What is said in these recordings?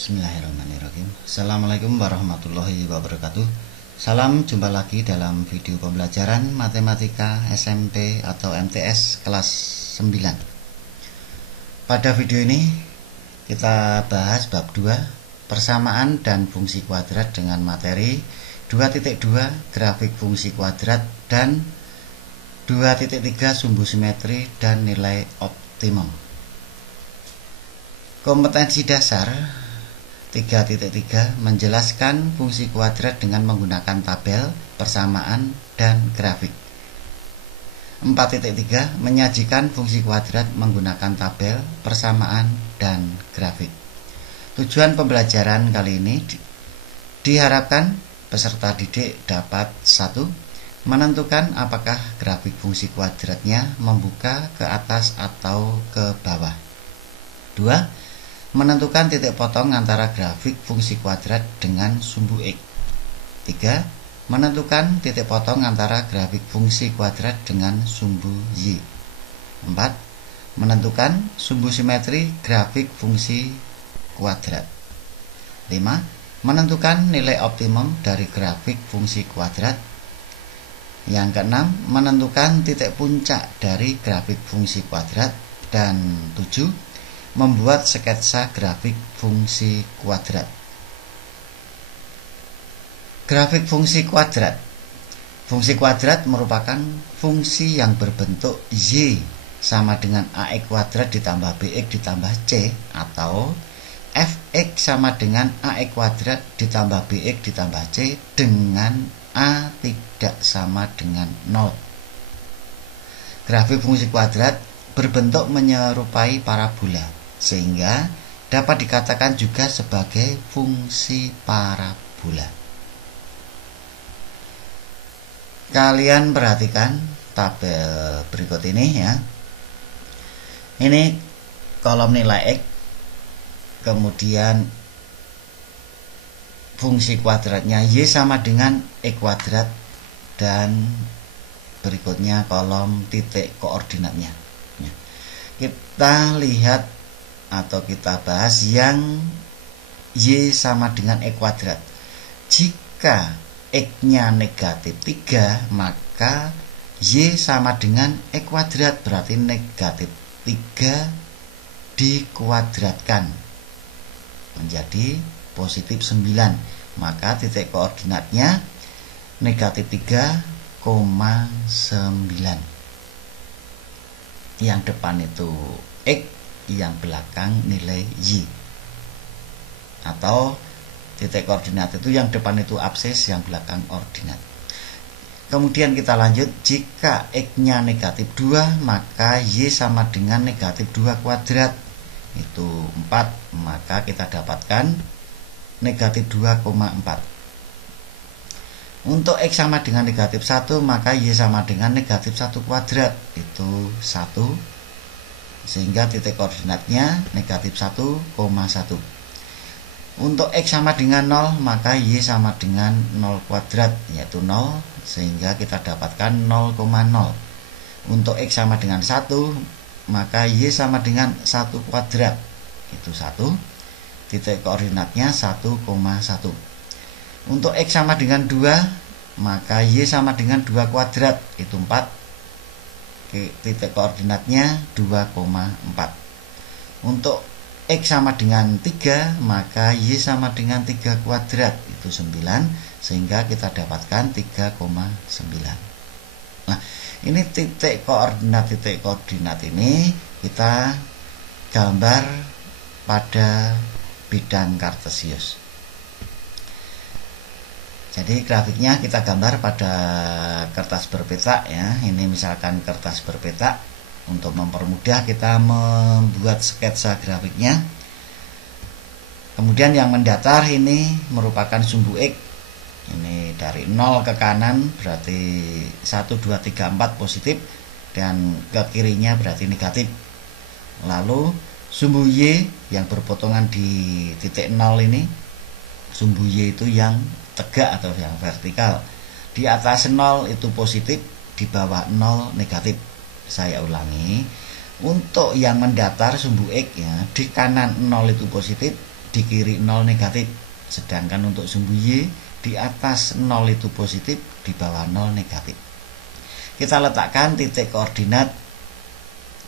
Bismillahirrahmanirrahim. Assalamualaikum warahmatullahi wabarakatuh. Salam jumpa lagi dalam video pembelajaran matematika SMP atau MTS kelas 9. Pada video ini kita bahas bab 2, persamaan dan fungsi kuadrat dengan materi 2.2 grafik fungsi kuadrat dan 2.3 sumbu simetri dan nilai optimum. Kompetensi dasar 3.3 menjelaskan fungsi kuadrat dengan menggunakan tabel, persamaan, dan grafik. 4.3 menyajikan fungsi kuadrat menggunakan tabel, persamaan, dan grafik. Tujuan pembelajaran kali ini diharapkan peserta didik dapat 1. Menentukan apakah grafik fungsi kuadratnya membuka ke atas atau ke bawah. 2. Menentukan titik potong antara grafik fungsi kuadrat dengan sumbu X. 3. Menentukan titik potong antara grafik fungsi kuadrat dengan sumbu Y. 4. Menentukan sumbu simetri grafik fungsi kuadrat. 5. Menentukan nilai optimum dari grafik fungsi kuadrat. Yang keenam, menentukan titik puncak dari grafik fungsi kuadrat. Dan 7. Membuat sketsa grafik fungsi kuadrat. Grafik fungsi kuadrat. Fungsi kuadrat merupakan fungsi yang berbentuk Y sama dengan AX kuadrat ditambah BX ditambah C, atau Fx sama dengan AX kuadrat ditambah BX ditambah C dengan A tidak sama dengan 0. Grafik fungsi kuadrat berbentuk menyerupai parabola, sehingga dapat dikatakan juga sebagai fungsi parabola. Kalian perhatikan tabel berikut ini ya. Ini kolom nilai X, kemudian fungsi kuadratnya Y sama dengan X kuadrat, dan berikutnya kolom titik koordinatnya. Kita lihat atau kita bahas yang Y sama dengan X kuadrat. Jika X-nya negatif 3, maka Y sama dengan X kuadrat, berarti negatif 3 dikuadratkan menjadi positif 9. Maka titik koordinatnya negatif 3,9. Yang depan itu X, yang belakang nilai Y. Atau titik koordinat itu yang depan itu absis, yang belakang ordinat. Kemudian kita lanjut, jika X-nya negatif 2, maka Y sama dengan negatif 2 kuadrat, itu 4, maka kita dapatkan negatif 2,4. Untuk X sama dengan negatif 1, maka Y sama dengan negatif 1 kuadrat, itu 1, sehingga titik koordinatnya negatif 1,1. Untuk X sama dengan 0, maka Y sama dengan 0 kuadrat, yaitu 0, sehingga kita dapatkan 0,0. Untuk X sama dengan 1, maka Y sama dengan 1 kuadrat, itu 1, titik koordinatnya 1,1. Untuk X sama dengan 2, maka Y sama dengan 2 kuadrat, itu 4, titik koordinatnya 2,4. Untuk X sama dengan 3, maka Y sama dengan 3 kuadrat, itu 9, sehingga kita dapatkan 3,9. Nah, ini titik koordinat ini kita gambar pada bidang kartesius. Jadi grafiknya kita gambar pada kertas berpetak ya. Ini misalkan kertas berpetak. Untuk mempermudah kita membuat sketsa grafiknya. Kemudian yang mendatar ini merupakan sumbu X. Ini dari 0 ke kanan berarti 1, 2, 3, 4 positif, dan ke kirinya berarti negatif. Lalu sumbu Y yang berpotongan di titik 0 ini, sumbu Y itu yang tegak atau yang vertikal. Di atas 0 itu positif, di bawah 0 negatif. Saya ulangi, untuk yang mendatar sumbu X ya, di kanan 0 itu positif, di kiri 0 negatif. Sedangkan untuk sumbu Y di atas 0 itu positif, di bawah 0 negatif. Kita letakkan titik koordinat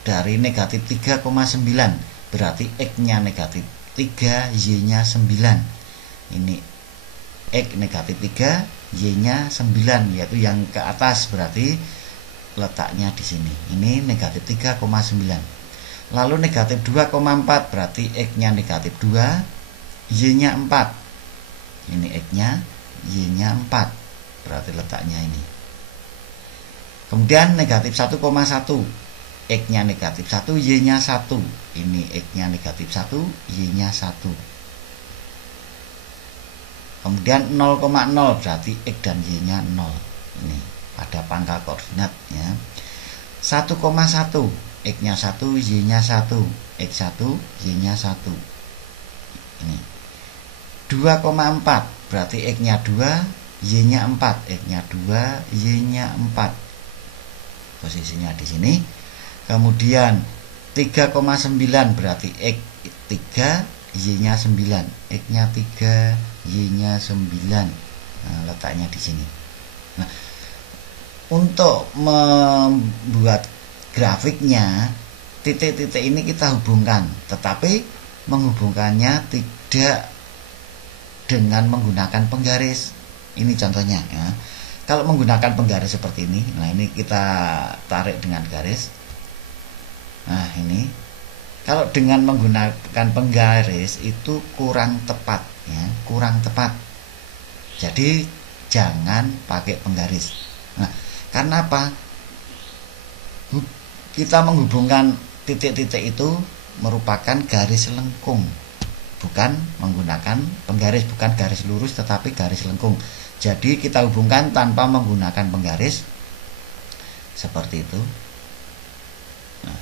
dari negatif 3,9, berarti X-nya negatif 3, Y-nya 9. Ini X negatif 3, Y-nya 9, yaitu yang ke atas, berarti letaknya di sini. Ini negatif 3,9. Lalu negatif 2,4, berarti X-nya negatif 2, Y-nya 4. Ini X-nya, Y-nya 4, berarti letaknya ini. Kemudian negatif 1,1, X-nya negatif 1, Y-nya 1. Ini X-nya negatif 1, Y-nya 1. Kemudian 0,0, berarti X dan Y-nya 0. Ini pada pangkal koordinat ya. 1,1, X-nya 1, Y-nya 1. X1, Y-nya 1. Ini 2,4, berarti X-nya 2, Y-nya 4. X-nya 2, Y-nya 4. Posisinya di sini. Kemudian 3,9, berarti X 3, Y-nya 9. X-nya 3, Y-nya 9. Nah, letaknya di sini. Nah, untuk membuat grafiknya, titik-titik ini kita hubungkan, tetapi menghubungkannya tidak dengan menggunakan penggaris. Ini contohnya ya. Kalau menggunakan penggaris seperti ini, nah ini kita tarik dengan garis. Nah ini, kalau dengan menggunakan penggaris itu kurang tepat ya, kurang tepat. Jadi jangan pakai penggaris. Nah, karena apa? Kita menghubungkan titik-titik itu merupakan garis lengkung, bukan menggunakan penggaris, bukan garis lurus tetapi garis lengkung. Jadi kita hubungkan tanpa menggunakan penggaris seperti itu. Nah,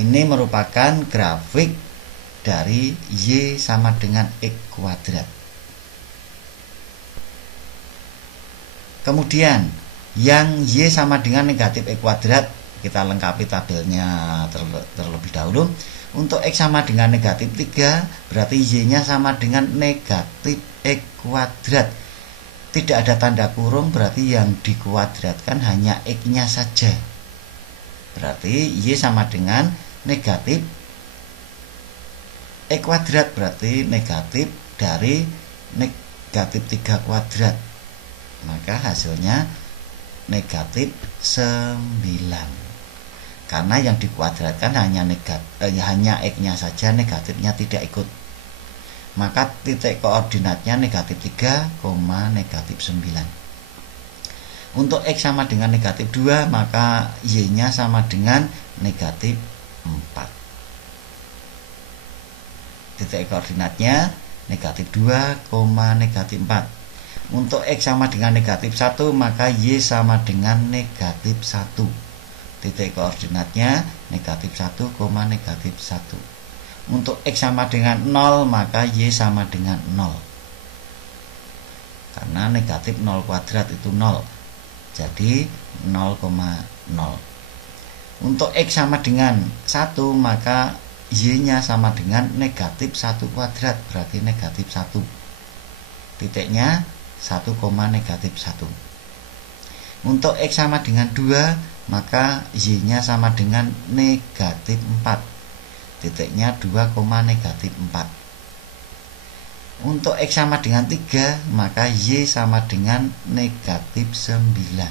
ini merupakan grafik dari Y sama dengan X kuadrat. Kemudian yang Y sama dengan negatif X kuadrat, kita lengkapi tabelnya terlebih dahulu. Untuk X sama dengan negatif 3, berarti Y-nya sama dengan negatif X kuadrat. Tidak ada tanda kurung, berarti yang dikuadratkan hanya X-nya saja. Berarti Y sama dengan negatif X kuadrat, berarti negatif dari negatif 3 kuadrat. Maka hasilnya negatif 9. Karena yang dikuadratkan hanya hanya X-nya saja, negatifnya tidak ikut. Maka titik koordinatnya negatif 3, negatif 9. Untuk X sama dengan negatif 2, maka Y-nya sama dengan negatif 4. Titik koordinatnya negatif 2, negatif 4. Untuk X sama dengan negatif 1, maka Y sama dengan negatif 1. Titik koordinatnya negatif 1, negatif 1. Untuk X sama dengan 0, maka Y sama dengan 0. Karena negatif 0 kuadrat itu 0. Jadi 0,0. Untuk X sama dengan 1, maka Y-nya sama dengan negatif 1 kuadrat. Berarti negatif 1. Titiknya 1, negatif 1. Untuk X sama dengan 2, maka Y-nya sama dengan negatif 4. Titiknya 2, negatif 4. Untuk X sama dengan 3, maka Y sama dengan negatif 9.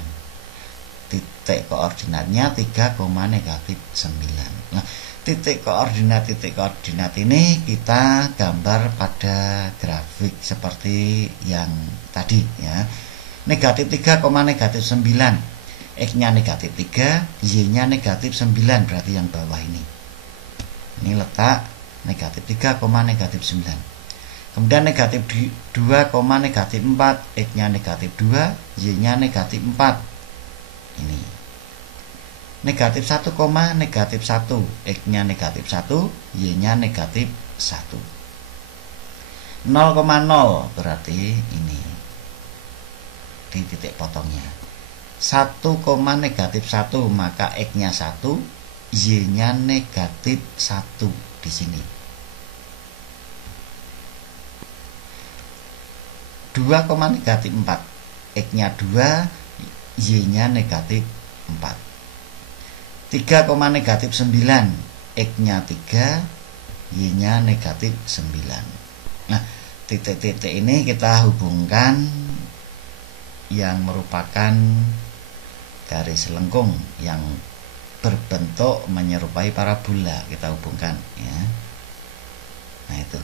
Titik koordinatnya 3, negatif 9. Nah, titik koordinat ini kita gambar pada grafik seperti yang tadi ya. Negatif 3, negatif 9. X-nya negatif 3, Y-nya negatif 9, berarti yang bawah ini. Ini letak negatif 3, negatif 9. Kemudian negatif 2, negatif 4. X-nya negatif 2, Y-nya negatif 4. Ini negatif 1, negatif 1. X-nya negatif 1, Y-nya negatif 1. 0,0, berarti ini di titik potongnya. 1, negatif 1, maka X-nya 1, Y-nya negatif 1 di sini. 2, negatif 4. X-nya 2, Y-nya negatif 4. 3, negatif 9. X-nya 3, Y-nya negatif 9. Nah, titik-titik ini kita hubungkan yang merupakan garis lengkung yang berbentuk menyerupai parabola, kita hubungkan ya. Nah itu,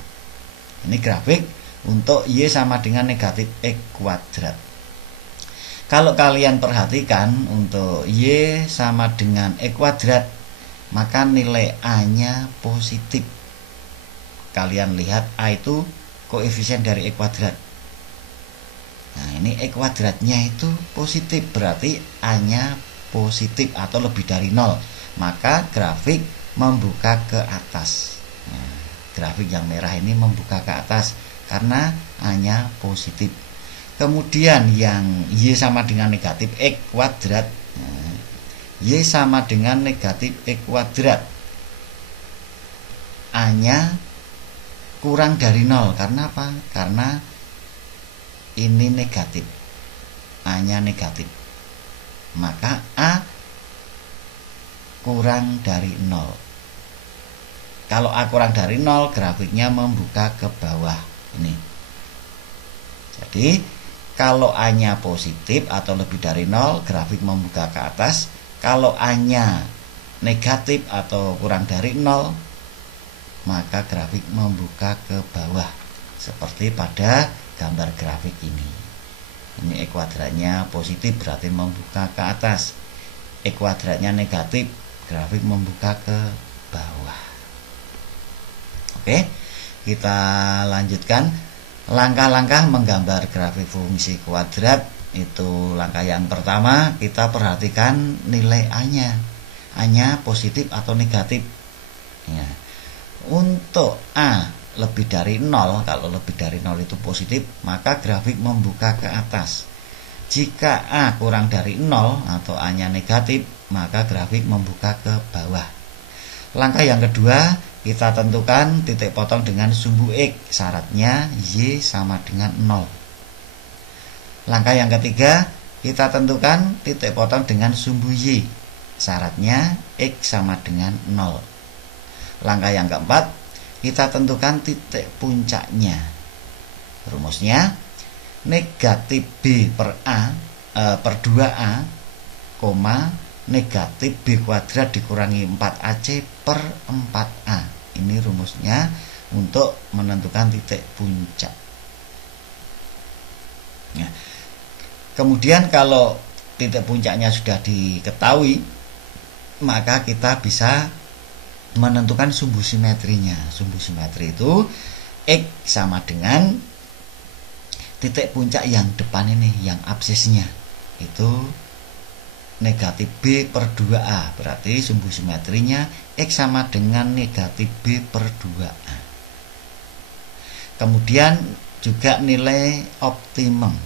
ini grafik untuk Y sama dengan negatif X kuadrat. Kalau kalian perhatikan untuk Y sama dengan X kuadrat, maka nilai A-nya positif. Kalian lihat A itu koefisien dari X kuadrat. Nah ini X kuadratnya itu positif, berarti A-nya positif atau lebih dari 0. Maka grafik membuka ke atas. Nah, grafik yang merah ini membuka ke atas karena A-nya positif. Kemudian yang Y sama dengan negatif X kuadrat, nah, Y sama dengan negatif X kuadrat, A-nya kurang dari 0. Karena apa? Karena ini negatif, A-nya negatif, maka A kurang dari 0. Kalau A kurang dari 0, grafiknya membuka ke bawah ini. Jadi kalau A-nya positif atau lebih dari 0, grafik membuka ke atas. Kalau A-nya negatif atau kurang dari 0, maka grafik membuka ke bawah, seperti pada gambar grafik ini. Ini X kuadratnya positif, berarti membuka ke atas. X kuadratnya negatif, grafik membuka ke bawah. Oke, kita lanjutkan langkah-langkah menggambar grafik fungsi kuadrat. Itu langkah yang pertama, kita perhatikan nilai A-nya. A-nya positif atau negatif ya. Untuk A lebih dari 0, kalau lebih dari 0 itu positif, maka grafik membuka ke atas. Jika A kurang dari 0 atau A-nya negatif, maka grafik membuka ke bawah. Langkah yang kedua, kita tentukan titik potong dengan sumbu X. Syaratnya Y sama dengan 0. Langkah yang ketiga, kita tentukan titik potong dengan sumbu Y. Syaratnya X sama dengan 0. Langkah yang keempat, kita tentukan titik puncaknya. Rumusnya negatif B per A per 2A, negatif B kuadrat dikurangi 4AC per 4A. Ini rumusnya untuk menentukan titik puncak. Nah, kemudian kalau titik puncaknya sudah diketahui, maka kita bisa menentukan sumbu simetrinya. Sumbu simetri itu X sama dengan titik puncak yang depan ini, yang absisnya itu negatif B per 2A. Berarti sumbu simetrinya X sama dengan negatif B per 2A. Kemudian juga nilai optimum.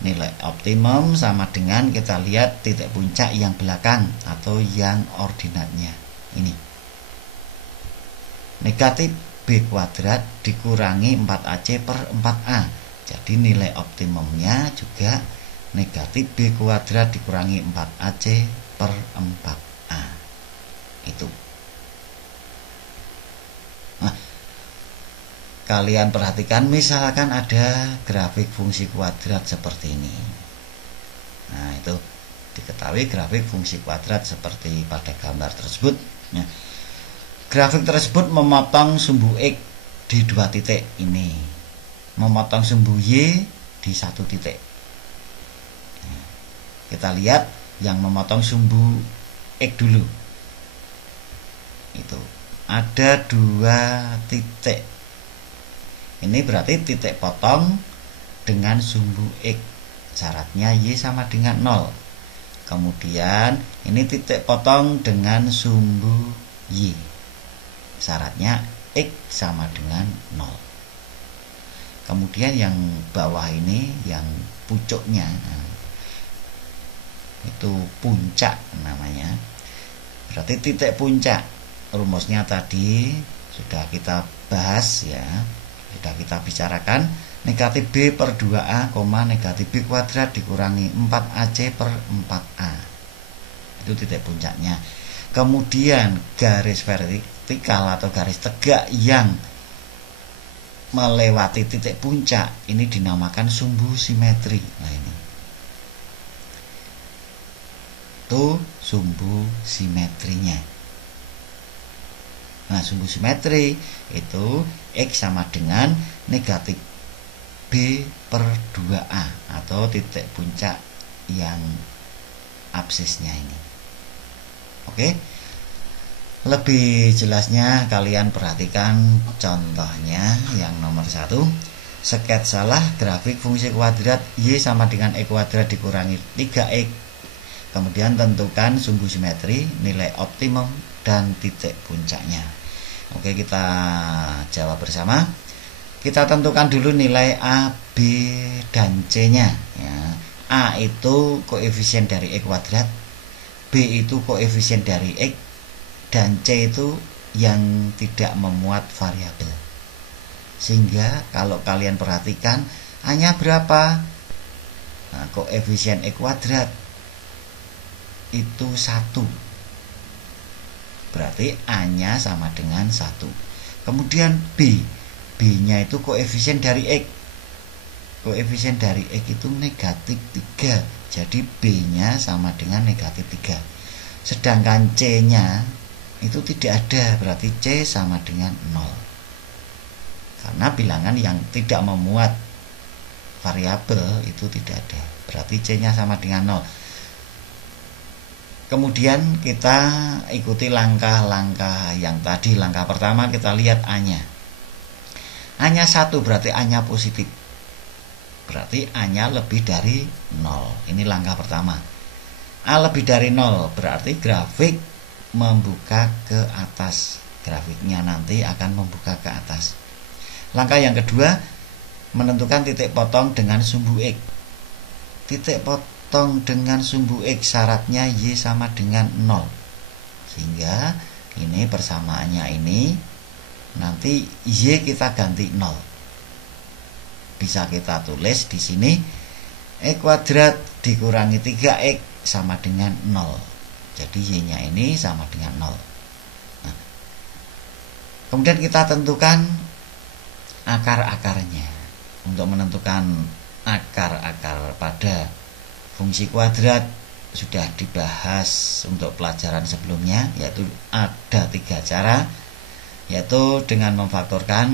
Nilai optimum sama dengan kita lihat titik puncak yang belakang atau yang ordinatnya. Ini negatif B kuadrat dikurangi 4AC per 4A. Jadi nilai optimumnya juga negatif B kuadrat dikurangi 4AC per 4A. Itu. Nah, kalian perhatikan misalkan ada grafik fungsi kuadrat seperti ini. Nah, itu diketahui grafik fungsi kuadrat seperti pada gambar tersebut. Nah, grafik tersebut memotong sumbu X di 2 titik ini, memotong sumbu Y di 1 titik. Kita lihat yang memotong sumbu X dulu. Itu ada 2 titik. Ini berarti titik potong dengan sumbu X. Syaratnya Y sama dengan 0. Kemudian ini titik potong dengan sumbu Y. Syaratnya X sama dengan 0. Kemudian yang bawah ini, yang pucuknya, itu puncak namanya. Berarti titik puncak, rumusnya tadi sudah kita bahas ya. Sudah kita bicarakan, negatif B per 2A, negatif B kuadrat dikurangi 4AC per 4A. Itu titik puncaknya. Kemudian garis vertikal atau garis tegak yang melewati titik puncak ini dinamakan sumbu simetri. Nah ini itu sumbu simetrinya. Nah sumbu simetri itu X sama dengan negatif B per 2A atau titik puncak yang absisnya ini. Oke, lebih jelasnya kalian perhatikan contohnya yang nomor 1. Sketsalah grafik fungsi kuadrat Y sama dengan E kuadrat dikurangi 3X. Kemudian tentukan sumbu simetri, nilai optimum, dan titik puncaknya. Oke, kita jawab bersama. Kita tentukan dulu nilai A, B, dan C-nya. Ya. A itu koefisien dari E kuadrat, B itu koefisien dari X, dan C itu yang tidak memuat variabel. Sehingga kalau kalian perhatikan, A-nya berapa? Nah, koefisien E kuadrat itu 1. Berarti A-nya sama dengan 1. Kemudian B nya itu koefisien dari X. Koefisien dari X itu negatif 3. Jadi B-nya sama dengan negatif 3. Sedangkan C-nya itu tidak ada. Berarti C sama dengan 0. Karena bilangan yang tidak memuat variabel itu tidak ada. Berarti C-nya sama dengan 0. Kemudian kita ikuti langkah-langkah yang tadi. Langkah pertama kita lihat A-nya. A-nya 1 berarti A-nya positif. Berarti A-nya lebih dari 0. Ini langkah pertama. A lebih dari 0 berarti grafik membuka ke atas. Grafiknya nanti akan membuka ke atas. Langkah yang kedua, menentukan titik potong dengan sumbu X. Titik potong dengan sumbu X syaratnya Y sama dengan 0. Sehingga ini persamaannya ini nanti Y kita ganti 0. Bisa kita tulis di sini E kuadrat dikurangi 3X sama dengan 0. Jadi Y-nya ini sama dengan 0. Nah, kemudian kita tentukan akar-akarnya. Untuk menentukan akar-akar pada fungsi kuadrat sudah dibahas untuk pelajaran sebelumnya, yaitu ada 3 cara, yaitu dengan memfaktorkan,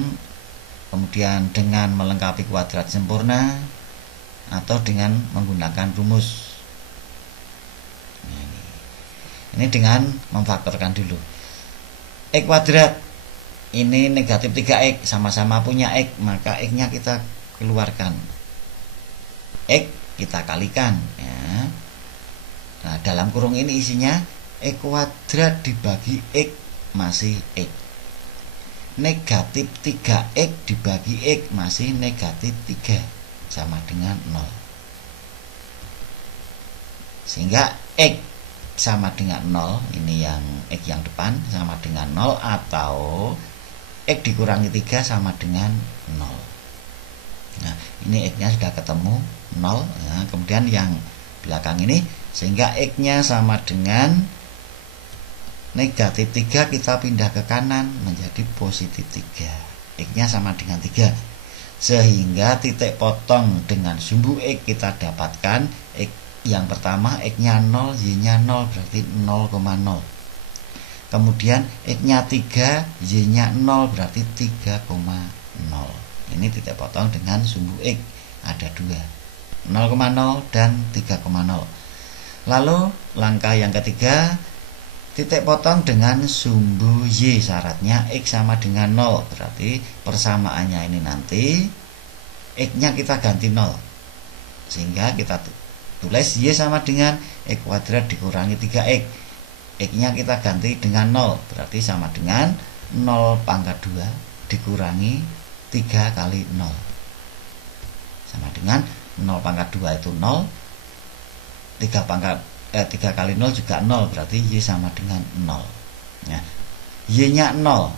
kemudian dengan melengkapi kuadrat sempurna, atau dengan menggunakan rumus. Nah, ini dengan memfaktorkan dulu. X kuadrat ini negatif 3X, sama-sama punya X, maka X-nya kita keluarkan. X kita kalikan ya. Nah, dalam kurung ini isinya E kuadrat dibagi X masih X. Negatif 3X dibagi X masih negatif 3 sama dengan 0. Sehingga X sama dengan 0, ini yang X yang depan sama dengan 0, atau X dikurangi 3 sama dengan 0. Nah, ini X-nya sudah ketemu 0 ya. Kemudian yang belakang ini, sehingga X-nya sama dengan negatif 3, kita pindah ke kanan menjadi positif 3. X-nya sama dengan 3. Sehingga titik potong dengan sumbu X kita dapatkan X yang pertama X-nya 0, Y-nya 0, berarti 0,0. Kemudian X-nya 3, Y-nya 0, berarti 3,0. Ini titik potong dengan sumbu X. Ada 2, 0,0 dan 3,0. Lalu langkah yang ketiga, titik potong dengan sumbu Y. Syaratnya X sama dengan 0. Berarti persamaannya ini nanti X-nya kita ganti 0. Sehingga kita tulis Y sama dengan X kuadrat dikurangi 3X. X-nya kita ganti dengan 0. Berarti sama dengan 0 pangkat 2 dikurangi 3 kali 0 sama dengan 0 pangkat 2 itu 0, 3 kali 0 juga 0, berarti Y sama dengan 0. Nah, Y nya 0,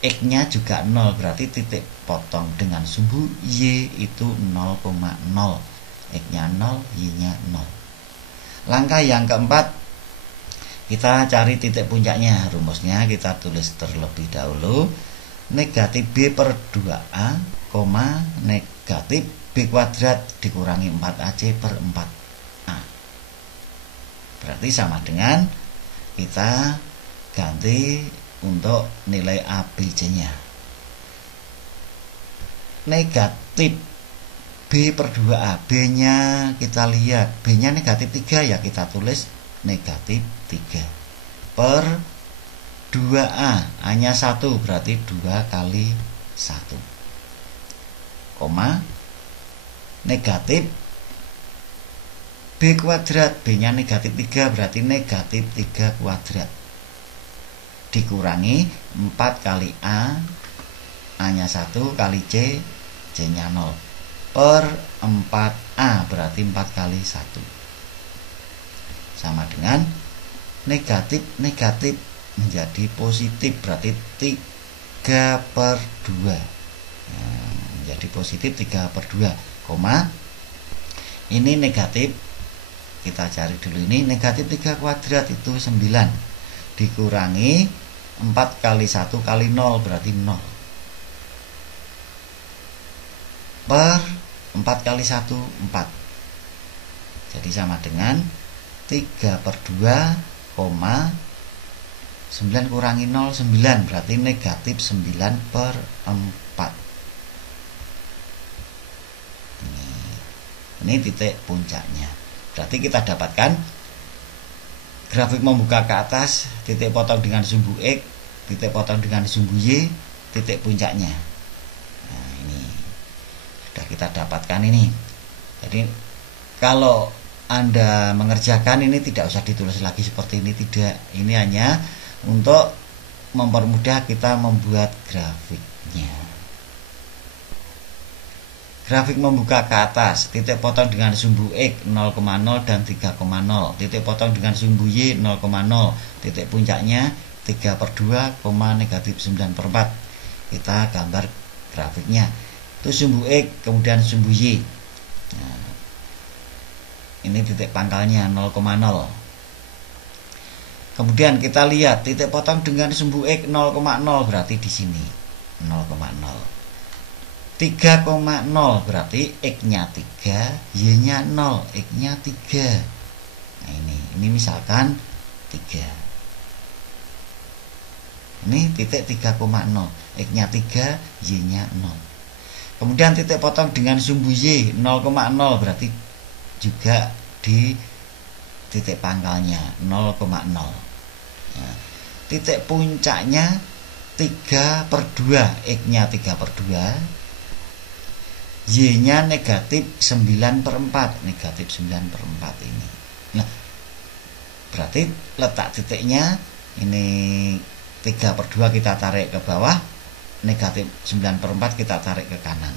X-nya juga 0, berarti titik potong dengan sumbu Y itu 0,0. X-nya 0, Y-nya 0. Langkah yang keempat, kita cari titik puncaknya. Rumusnya kita tulis terlebih dahulu. Negatif B per 2A, negatif B kuadrat dikurangi 4AC per 4A. Berarti sama dengan kita ganti untuk nilai A, B, C-nya. Negatif B per 2A, B-nya kita lihat, B-nya negatif 3, ya kita tulis negatif 3 per 2A, A-nya 1, berarti 2 kali 1, koma, negatif B kuadrat, B-nya negatif 3, berarti negatif 3 kuadrat dikurangi 4 kali A, A-nya 1, kali C, C-nya 0, per 4A, berarti 4 kali 1, sama dengan negatif menjadi positif, berarti 3 per 2. Nah, menjadi positif 3 per 2, koma, ini negatif, kita cari dulu, ini negatif 3 kuadrat itu 9, dikurangi 4 kali 1 kali 0, berarti 0, per 4 kali 1, 4, jadi sama dengan 3 per 2, koma, 9 kurangi 0, 9, berarti negatif 9 per 4. Ini titik puncaknya. Berarti kita dapatkan grafik membuka ke atas, titik potong dengan sumbu X, titik potong dengan sumbu Y, titik puncaknya. Nah, ini sudah kita dapatkan ini. Jadi kalau Anda mengerjakan ini tidak usah ditulis lagi seperti ini, tidak. Ini hanya untuk mempermudah kita membuat grafiknya. Grafik membuka ke atas, titik potong dengan sumbu X 0,0 dan 3,0, titik potong dengan sumbu Y 0,0, titik puncaknya 3 per 2, negatif 9 per 4. Kita gambar grafiknya. Itu sumbu X, kemudian sumbu Y. Nah, ini titik pangkalnya 0,0. Kemudian kita lihat titik potong dengan sumbu X 0,0, berarti di sini 0,0. 3,0 berarti X-nya 3, Y-nya 0, X-nya 3. Nah, ini misalkan 3. Ini titik 3,0, X-nya 3, Y-nya 0. Kemudian titik potong dengan sumbu Y 0,0, berarti juga di titik pangkalnya 0,0. Nah, titik puncaknya 3 per 2, X-nya 3 per 2, Y-nya negatif 9 per 4, negatif 9 per 4 ini. Nah, berarti letak titiknya ini 3 per 2 kita tarik ke bawah, negatif 9 per 4 kita tarik ke kanan.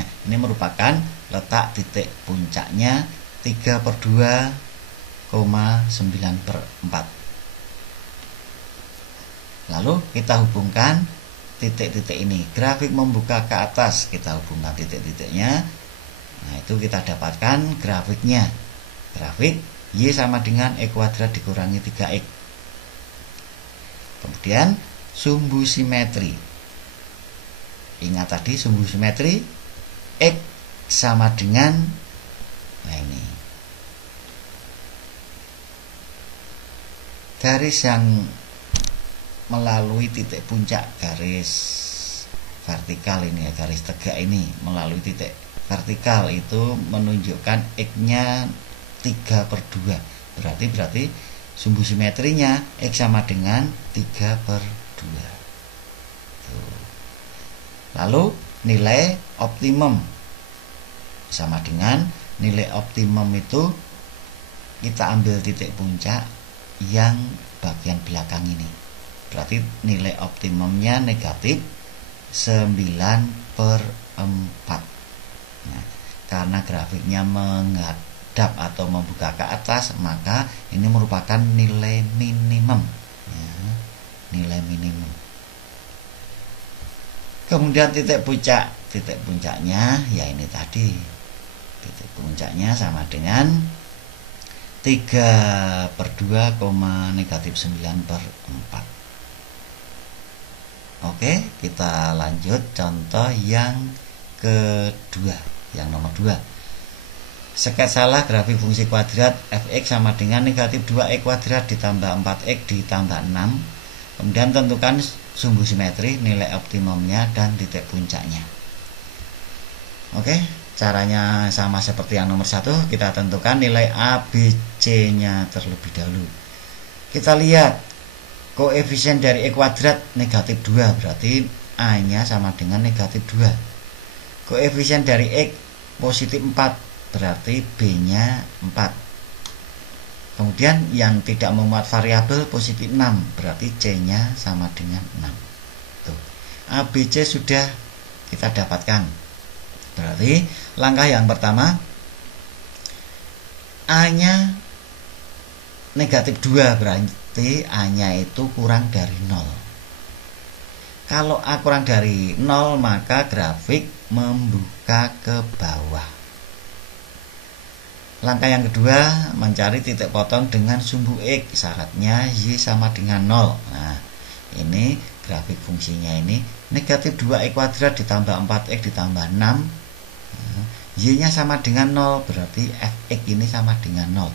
Nah, ini merupakan letak titik puncaknya 3 per 2, 9 per 4. Lalu kita hubungkan titik-titik ini. Grafik membuka ke atas, kita hubungkan titik-titiknya. Nah, itu kita dapatkan grafiknya. Grafik Y sama dengan X kuadrat dikurangi 3X. Kemudian sumbu simetri. Ingat tadi sumbu simetri X sama dengan, nah ini, garis yang melalui titik puncak, garis vertikal ini ya, garis tegak ini melalui titik vertikal itu menunjukkan X-nya 3 per 2, berarti sumbu simetrinya X sama dengan 3 per 2. Tuh. Lalu nilai optimum sama dengan nilai optimum itu kita ambil titik puncak yang bagian belakang ini. Berarti nilai optimumnya negatif 9 per 4. Nah, karena grafiknya menghadap atau membuka ke atas, maka ini merupakan nilai minimum ya. nilai minimum. Kemudian titik puncaknya ya ini tadi, titik puncaknya sama dengan 3/2, -9/4. Oke, kita lanjut contoh yang kedua, yang nomor 2. Sketsalah grafik fungsi kuadrat fx sama dengan -2x² ditambah 4x ditambah 6. Kemudian tentukan sumbu simetri, nilai optimumnya, dan titik puncaknya. Oke, caranya sama seperti yang nomor 1. Kita tentukan nilai ABC-nya terlebih dahulu. Kita lihat koefisien dari x kuadrat -2, berarti A-nya sama dengan -2. Koefisien dari x +4, berarti B-nya 4. Kemudian yang tidak memuat variabel +6, berarti C-nya sama dengan 6. Tuh, ABC sudah kita dapatkan. Berarti langkah yang pertama, A-nya -2, berarti A-nya itu kurang dari 0. Kalau A kurang dari 0, maka grafik membuka ke bawah. Langkah yang kedua, mencari titik potong dengan sumbu X. Syaratnya Y sama dengan 0. Nah, ini grafik fungsinya ini -2x² ditambah 4x ditambah 6. Nah, Y-nya sama dengan 0, berarti fx ini sama dengan 0.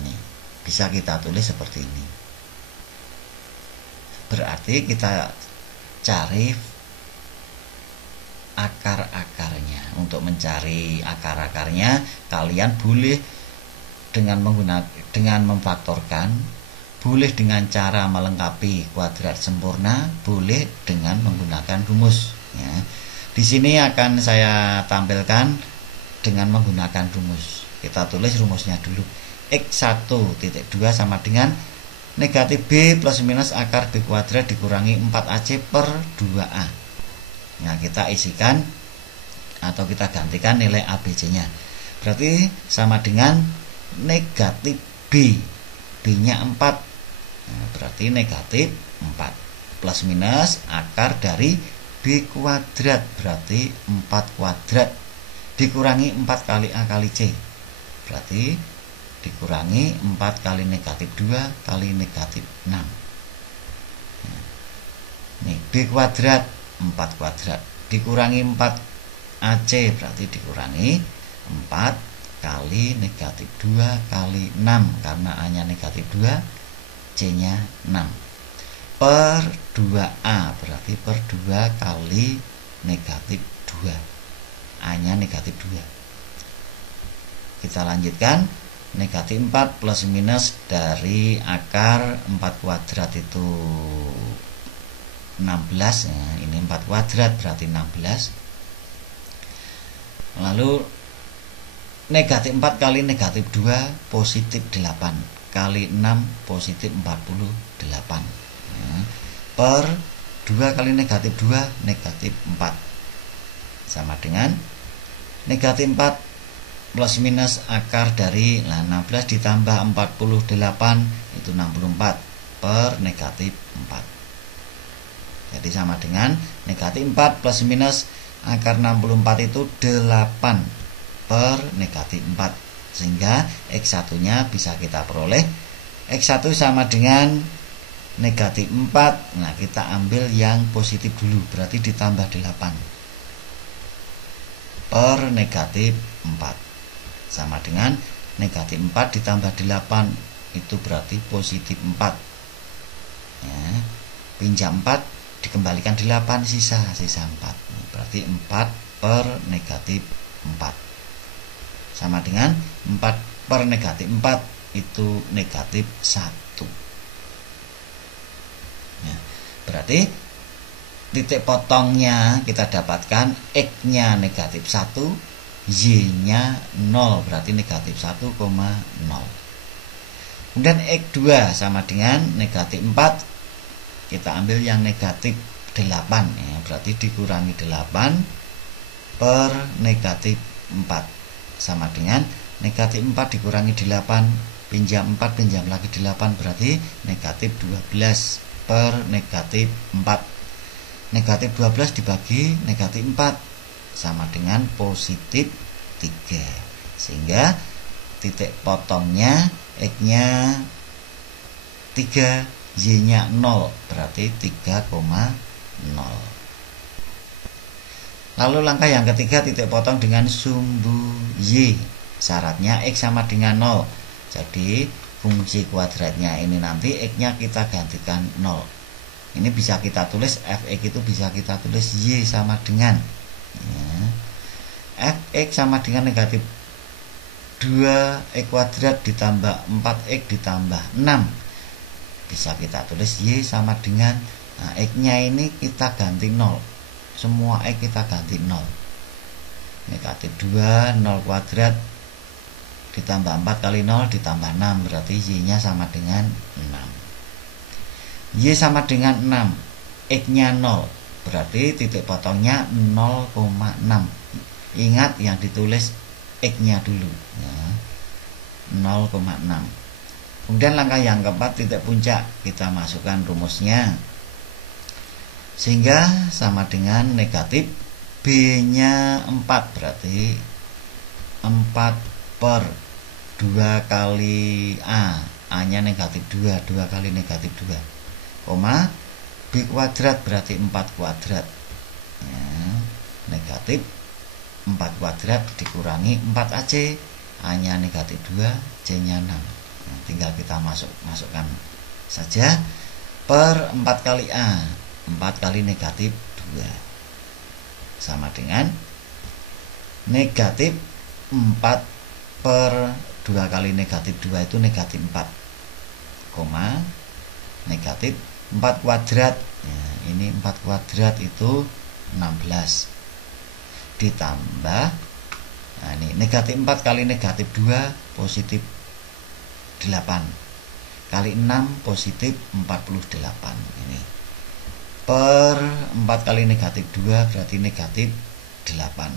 Ini bisa kita tulis seperti ini. Berarti kita cari akar-akarnya. Untuk mencari akar-akarnya, kalian boleh dengan memfaktorkan, boleh dengan cara melengkapi kuadrat sempurna, boleh dengan menggunakan rumus. Ya. Di sini akan saya tampilkan dengan menggunakan rumus. Kita tulis rumusnya dulu. X1.2 sama dengan -b plus minus akar b kuadrat dikurangi 4ac/2a. Nah, kita isikan atau kita gantikan nilai ABC-nya. Berarti sama dengan -b. B-nya 4. Nah, berarti -4 plus minus akar dari b kuadrat, berarti 4 kuadrat dikurangi 4 kali A kali C. Berarti dikurangi 4 kali -2 kali -6. Nah, ini b kuadrat 4 kuadrat dikurangi 4 AC, berarti dikurangi 4 kali -2 kali 6, karena A nya -2, C nya 6, per 2A, berarti per 2 kali -2, A nya -2. Kita lanjutkan, -4 plus minus dari akar 4 kuadrat itu 16. Nah, ini 4 kuadrat berarti 16. Lalu -4 kali -2 positif 8 kali 6 positif 48. Nah, per 2 kali -2 -4 sama dengan -4 plus minus akar dari 16 ditambah 48 itu 64 per -4. Jadi sama dengan -4 plus minus akar 64 itu 8 per -4. Sehingga X1 nya bisa kita peroleh X1 sama dengan -4. Nah, kita ambil yang positif dulu, berarti ditambah 8 per -4 sama dengan -4 ditambah 8 itu berarti positif 4. Ya, pinjam 4 dikembalikan 8, sisa 4, berarti 4 per -4 sama dengan 4 per -4 itu -1. Ya, berarti titik potongnya kita dapatkan X nya -1, Y nya 0, berarti -1,0. Kemudian X2 sama dengan -4, kita ambil yang -8, ya, berarti dikurangi 8 per -4 sama dengan -4 dikurangi 8, pinjam 4 pinjam lagi 8, berarti -12. per negatif 4. Negatif 12 dibagi negatif 4 sama dengan positif 3. Sehingga titik potongnya X-nya 3, Y-nya 0, berarti 3,0. Lalu langkah yang ketiga, titik potong dengan sumbu Y. Syaratnya X sama dengan 0. Jadi fungsi kuadratnya ini nanti X-nya kita gantikan 0. Ini bisa kita tulis Fx itu bisa kita tulis Y sama dengan ya, Fx sama dengan negatif 2x kuadrat ditambah 4x ditambah 6. Bisa kita tulis Y sama dengan X-nya ini kita ganti 0. Semua X kita ganti 0. Negatif 2, 0 kuadrat ditambah 4 kali 0 ditambah 6. Berarti Y-nya sama dengan 6. Y sama dengan 6. X-nya 0. Berarti titik potongnya 0,6. Ingat yang ditulis X-nya dulu ya, 0,6. Kemudian langkah yang keempat, titik puncak, kita masukkan rumusnya sehingga sama dengan negatif B-nya 4, berarti 4 per 2 kali A-nya negatif 2, 2 kali negatif 2, koma B kuadrat berarti 4 kuadrat ya, negatif 4 kuadrat dikurangi 4AC, A-nya negatif 2, C-nya 6. Tinggal kita masukkan saja per 4 kali A, 4 kali negatif 2 sama dengan negatif 4 per 2 kali negatif 2 itu negatif 4, koma negatif 4 kuadrat ya, ini 4 kuadrat itu 16 ditambah ini negatif 4 kali negatif 2 positif 8 kali 6 positif 48. Ini per 4 kali negatif 2 berarti negatif 8.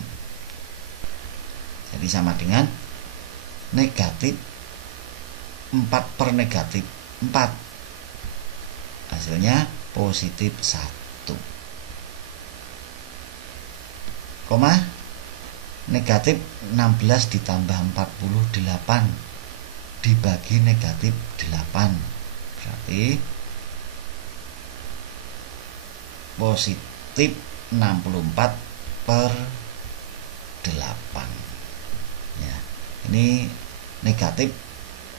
Jadi sama dengan negatif 4 per negatif 4, hasilnya positif 1, koma negatif 16 ditambah 48 dibagi negatif 8, berarti positif 64 per 8 ya. Ini negatif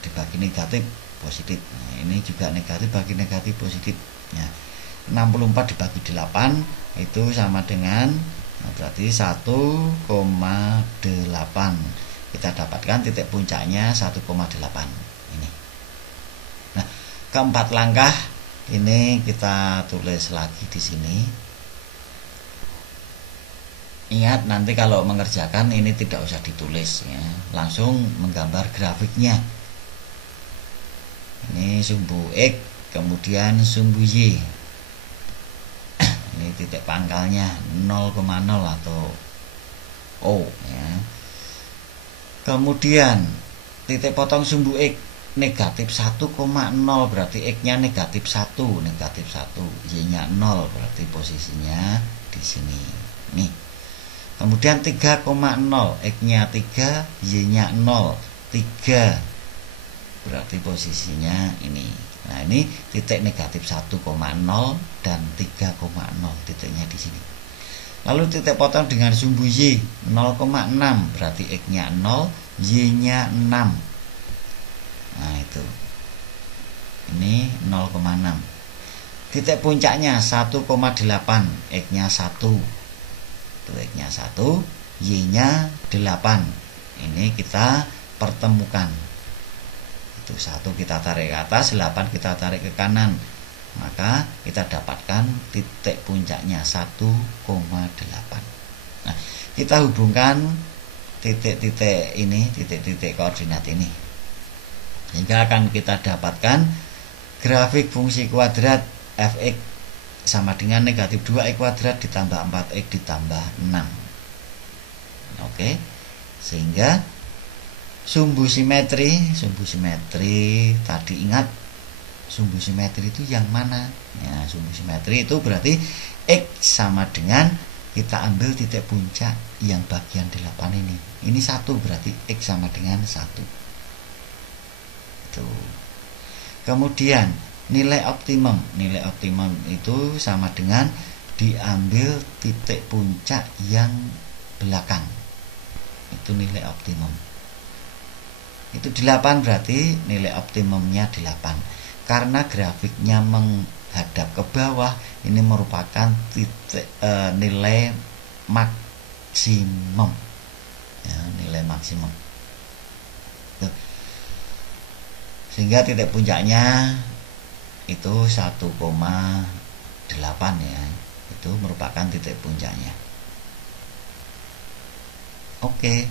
dibagi negatif positif, nah, ini juga negatif bagi negatif positif ya. 64 dibagi 8 itu sama dengan berarti 1,8. Kita dapatkan titik puncaknya 1,8 ini. Nah, keempat langkah ini kita tulis lagi di sini. Ingat nanti kalau mengerjakan ini tidak usah ditulis ya, langsung menggambar grafiknya. Ini sumbu X, kemudian sumbu Y. Ini titik pangkalnya 0,0 atau O ya. Kemudian titik potong sumbu X negatif 1,0 berarti X-nya negatif 1, Y-nya 0 berarti posisinya di sini. Nih. Kemudian 3,0 X-nya 3, Y-nya 0, 3 berarti posisinya ini. Nah, ini titik negatif 1,0 dan 3,0 titiknya di sini. Lalu titik potong dengan sumbu Y 0,6 berarti X-nya 0, Y-nya 6. Nah itu, ini 0,6. Titik puncaknya 1,8, X-nya 1, itu X-nya 1, Y-nya 8. Ini kita pertemukan. Itu 1 kita tarik ke atas, 8 kita tarik ke kanan. Maka kita dapatkan titik puncaknya 1,8. Nah, kita hubungkan titik-titik ini, titik-titik koordinat ini, sehingga akan kita dapatkan grafik fungsi kuadrat fx sama dengan negatif 2x kuadrat ditambah 4x ditambah 6. Oke, sehingga sumbu simetri tadi ingat sumbu simetri itu yang mana? Ya, sumbu simetri itu berarti X sama dengan kita ambil titik puncak yang bagian 8 ini. Ini 1 berarti X sama dengan 1. Itu. Kemudian nilai optimum. Nilai optimum itu sama dengan diambil titik puncak yang belakang. Itu nilai optimum. Itu 8 berarti nilai optimumnya 8. Karena grafiknya menghadap ke bawah, ini merupakan titik nilai maksimum. Ya, nilai maksimum. Tuh. Sehingga titik puncaknya itu 1,8 ya. Itu merupakan titik puncaknya. Oke.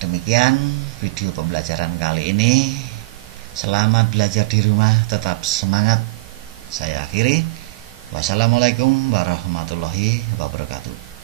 Demikian video pembelajaran kali ini. Selamat belajar di rumah, tetap semangat. Saya akhiri. Wassalamualaikum warahmatullahi wabarakatuh.